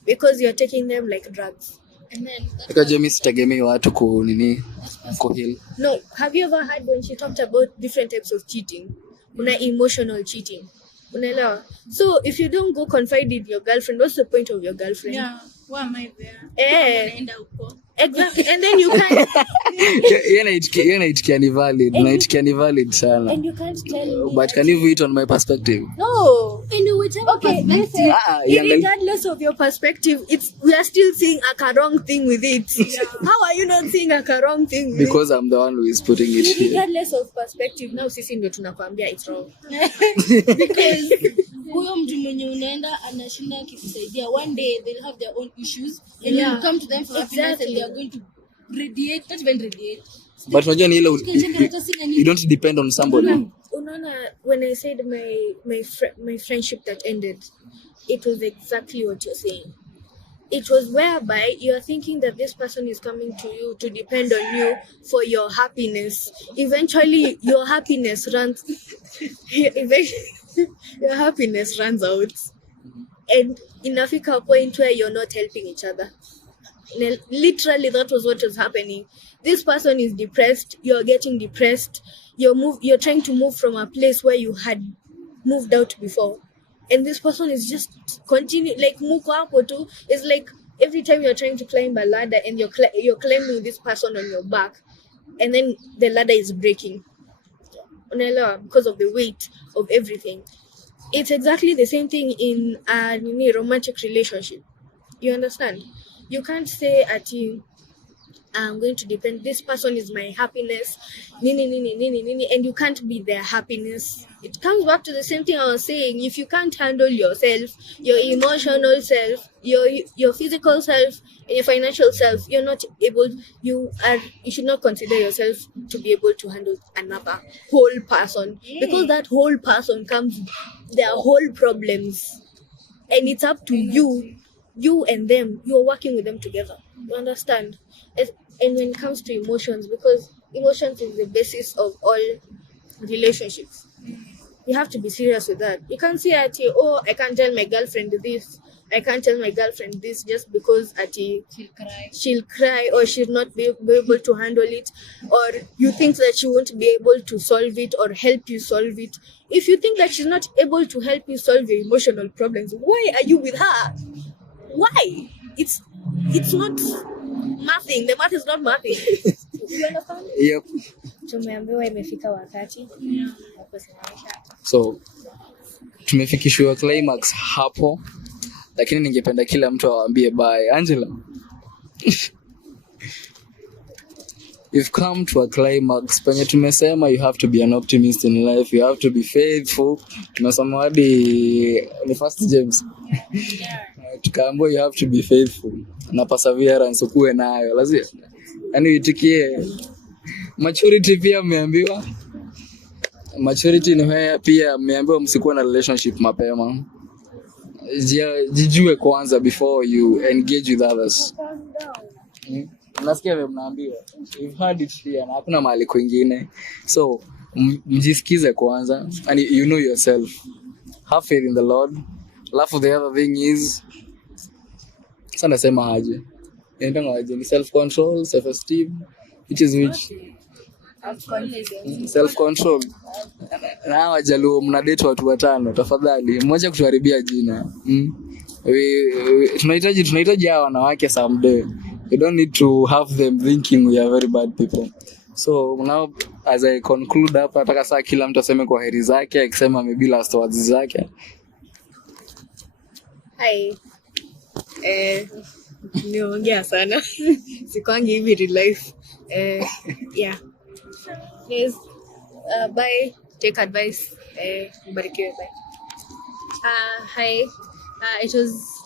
because you're taking them like drugs. And then Because mimi sitegemei watu kuheal. No, have you ever heard when she talked about different types of cheating? Una emotional cheating. Unaelewa? So if you don't go confide in your girlfriend, what's the point of your girlfriend? Yeah. Why am I there? Exactly. And then you can't Naitikia ni valid. Naitikia ni valid sana. and you can't tell me. But can you view it on my perspective? No. in whichever Okay, perspective. listen. Regardless of your perspective, we are still seeing a wrong thing with it. How are you not seeing a wrong thing with Because I'm the one who is putting it it? here. Regardless of perspective, now sisi ndio tunakwambia it's wrong. Because huyo mtu mwenye unaenda anashinda akikusaidia, one day they'll have their own issues and you come to them for happiness and they are going to radiate, not even radiate. But unajua ni ile you don't depend on somebody. Unaona, when I said my friendship that ended, it was exactly what you're saying. it was whereby you're thinking that this person is coming to you to depend on you for your happiness. Eventually, your happiness runs. Your happiness runs out, and inafika a point where you're not helping each other. Literally, that was what was happening. This person is depressed. You're getting depressed. You're trying to move from a place where you had moved out before, and this person is just continue like muko hapo tu. It's like every time you're trying to climb a ladder and you're climbing this person on your back, and then the ladder is breaking. Unaelewa? Because of the weight of everything. It's exactly the same thing in a romantic relationship. You understand? You can't say I'm going to depend. This person is my happiness, and you can't be their happiness. It comes back to the same thing I was saying. If you can't handle yourself, your emotional self, your physical self, and your financial self, you're not able. You should not consider yourself to be able to handle another whole person, because that whole person comes with their whole problems, and it's up to you and them. You're working with them together. You understand? And when it comes to emotions, because emotions is the basis of all relationships, you have to be serious with that. You can't say I can't tell my girlfriend this, I can't tell my girlfriend this just because she'll cry or she'll not be able to handle it, or you think that she won't be able to solve it or help you solve it. If you think that she's not able to help you solve your emotional problems, why are you with her? Why? It's not mathing. The math is not mathing. You understand? Yep. Tumeambiwa imefika wakati. So tumefikishwa climax hapo, lakini ningependa kila mtu awaambie bye. Angela, you've come to a climax. Penye tumesema you have to be an optimist in life, you have to be faithful. Tumesema hadi ni first James. Tukaambiwa you have to be faithful na perseverance ukuwe nayo. Lazima yani uitikie. Maturity pia mmeambiwa. Maturity ni haya pia mmeambiwa msikuwe na relationship mapema. Jijue kwanza before you engage with others. Nasikia mnaambiwa. You've heard it here na hakuna mahali kwingine. So mjisikize kwanza and you know yourself. Have faith in the Lord. Alafu the other thing is sasa nasema aje. Ni self control, self esteem, which self control. Na wajaluo mna date watu watano tafadhali mmoja kutuharibia jina. Tunahitaji hawa wanawake someday. You don't need to have them thinking we are very bad people. So now as I conclude hapa, nataka saa kila mtu aseme kwa heri zake, akisema maybe last words zake. Hi. Niongea sana. Sikwangi hivi real life. Yeah. Please, bye. Take advice. Mbarikiwe, bye. Hi.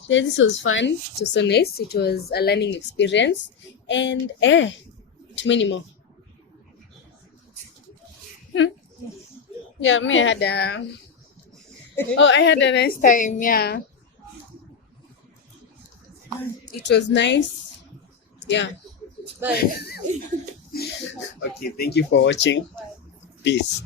This was fun. It was so nice. It was a learning experience. And many more. Yeah, me I had a nice time, yeah. It was nice. Yeah. Bye. Okay, thank you for watching. Peace.